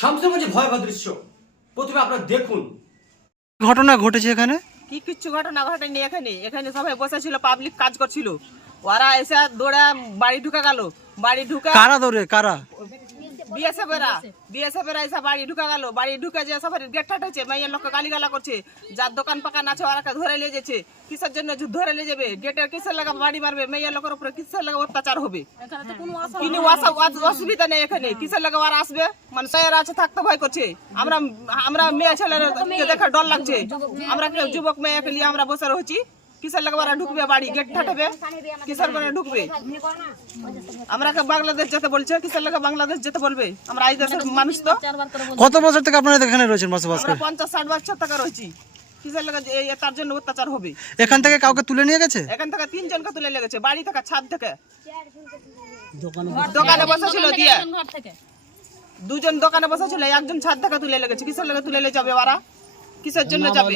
শামসেরগঞ্জে ভয়াবহ দৃশ্য। প্রথমে আপনারা দেখুন। ঘটনা ঘটেছে এখানে? কি কিচ্ছু ঘটনা ঘটেনি এখানে। এখানে সবাই বসে ছিল পাবলিক কাজ করছিল। ওরা এসে দৌড়ে বাড়ি ঢুকে গেল। বাড়ি ঢুকে কারা দৌড়ে? কারা? বিএসএফ এরা বিএসএফ এরা এসে বাড়ি ঢুকে গেল বাড়ি ঢুকে যে সবার গেট ঠাটাচ্ছে মাইয়ের লোককে গালিগালা করছে যার দোকান পাকান আছে ওরাকে ধরে নিয়ে যাচ্ছে কিসের জন্য ধরে নিয়ে যাবে? গেটের কিসের লাগা বাড়ি মারবে? মেয়ের লোকের উপরে কিসের লাগা অত্যাচার হবে? কিন্তু অসুবিধা নেই এখানে কিসের লাগা ওরা আসবে? মানে স্যার আছে থাকতে ভয় করছে। আমরা আমরা মেয়ে ছেলের দেখে ডর লাগছে। আমরা যুবক মেয়েকে নিয়ে আমরা বসে রয়েছি। কিসের লাগা ওরা ঢুকবে বাড়ি? গেট ঠাটাবে কিসের করে ঢুকবে? আমরা বাংলাদেশ যেতে বলছে কিসের লাগা বাংলাদেশ যেতে বলবে? আমরা এই দেশের মানুষ তো। কত বছর থেকে আপনারা এখানে রয়েছেন বসবাস আমরা করে পঞ্চাশ ষাট বছর টাকা রয়েছি। কিসের লাগা তার জন্য অত্যাচার হবে? এখান থেকে কাউকে তুলে নিয়ে গেছে? এখান থেকে তিনজনকে তুলে লেগেছে বাড়ি থেকে ছাদ থেকে। দোকানে বসেছিল দিয়ে। দুজন দোকানে বসেছিল একজন ছাদ থেকে তুলে লেগেছে কিসের লাগে তুলে লে যাবে ওরা? কিসের জন্য যাবে?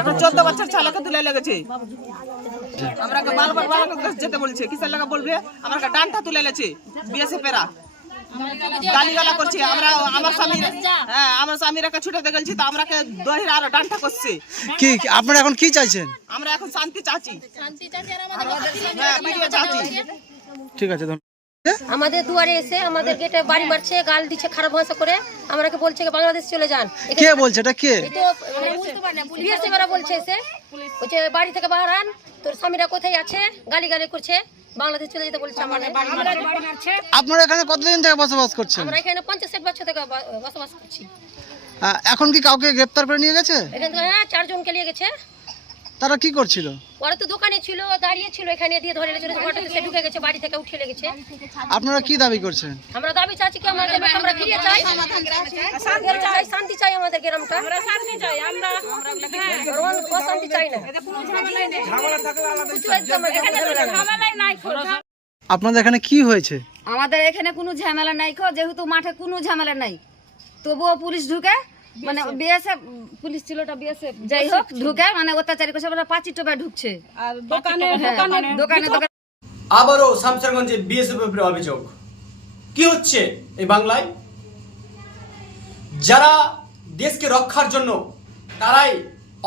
এখন চোদ্দ বছর ছেলেকে তুলে লেগেছে। আমরা বারবার যেতে বলছে। কিসের লাগা বলবে? আমরা ডানটা তুলে লেছে বিএসএফ এরা। গালিগালা করছে। আমরা আমার স্বামী হ্যাঁ আমার স্বামীরাকে ছুটে গেছি তো আমরাকে দহিরা আরও ডান্টা করছে। কি আপনারা এখন কি চাইছেন? আমরা এখন শান্তি চাচ্ছি। হ্যাঁ চাচ্ছি। ঠিক আছে আমাদের দুয়ারে এসে আমাদের গেটে বাড়ি মারছে গাল দিচ্ছে খারাপ ভাষা করে। আমাকে বলছে বাংলাদেশ চলে যান। কে বলছে? এটা কে? এই তো বলছে এসে। বলছে বাড়ি থেকে বাহার আন তোর স্বামীরা কোথায় আছে? গালি গালি করছে বাংলাদেশ চলে যেতে বলছে আপনারা এখানে কতদিন থেকে বসবাস করছেন? আমরা এখানে পঞ্চাশ ষাট বছর থেকে বসবাস করছি। এখন কি কাউকে গ্রেপ্তার করে নিয়ে গেছে? এখান থেকে হ্যাঁ চারজনকে নিয়ে গেছে। তারা কি করছিল? ওরা তো দোকানে ছিল দাঁড়িয়ে ছিল এখানে দিয়ে ধরে লেগেছে ঘরটাতে সে ঢুকে গেছে বাড়ি থেকে উঠে লেগেছে। আপনারা কি দাবি করছেন? আমরা দাবি চাচ্ছি কি আমাদের আমরা ফিরিয়ে চাই। ফিরিয়ে চাই শান্তি চাই আমাদের গ্রামটা। আমরা শান্তি চাই আমরা শান্তি চাই না। কিছু একদম আপনাদের এখানে কি হয়েছে? আমাদের এখানে কোনো ঝামেলা নাই যেহেতু মাঠে কোনো ঝামেলা নাই। তবুও পুলিশ ঢুকে মানে বিএসএফ পুলিশ ছিল ওটা বিএসএফ যাই হোক। ঢুকে মানে অত্যাচারী করছে মানে পাঁচি টোপে ঢুকছে। দোকানে দোকানে দোকানে আবারও শামসেরগঞ্জে বিএসএফ এর অভিযোগ। কি হচ্ছে এই বাংলায়? যারা দেশকে রক্ষার জন্য তারাই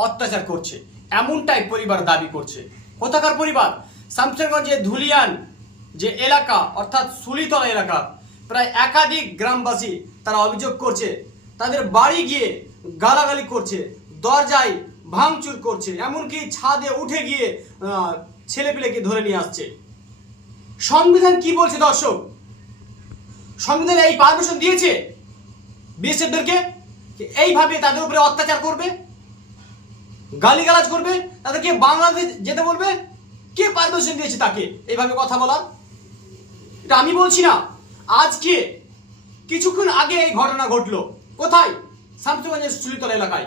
অত্যাচার করছে এমনটাই পরিবার দাবি করছে। কোথাকার পরিবার? শামসেরগঞ্জে ধুলিয়ান যে এলাকা অর্থাৎ সুলিতলা এলাকা প্রায় একাধিক গ্রামবাসী তারা অভিযোগ করছে তাদের বাড়ি গিয়ে গালাগালি করছে, দরজায় ভাঙচুর করছে, এমনকি ছাদে উঠে গিয়ে ছেলেপিলেকে ধরে নিয়ে আসছে। সংবিধান কি বলছে দর্শক? সংবিধান এই পারমিশন দিয়েছে বিএসএফদেরকে এইভাবে তাদের উপরে অত্যাচার করবে, গালিগালাজ করবে, তাদেরকে বাংলাদেশ যেতে বলবে, কে পারমিশন দিয়েছে তাকে? এইভাবে কথা বলা। এটা আমি বলছি না। আজকে কিছুক্ষণ আগে এই ঘটনা ঘটলো। কোথায়? শামসুগঞ্জের সুলিতলা এলাকায়।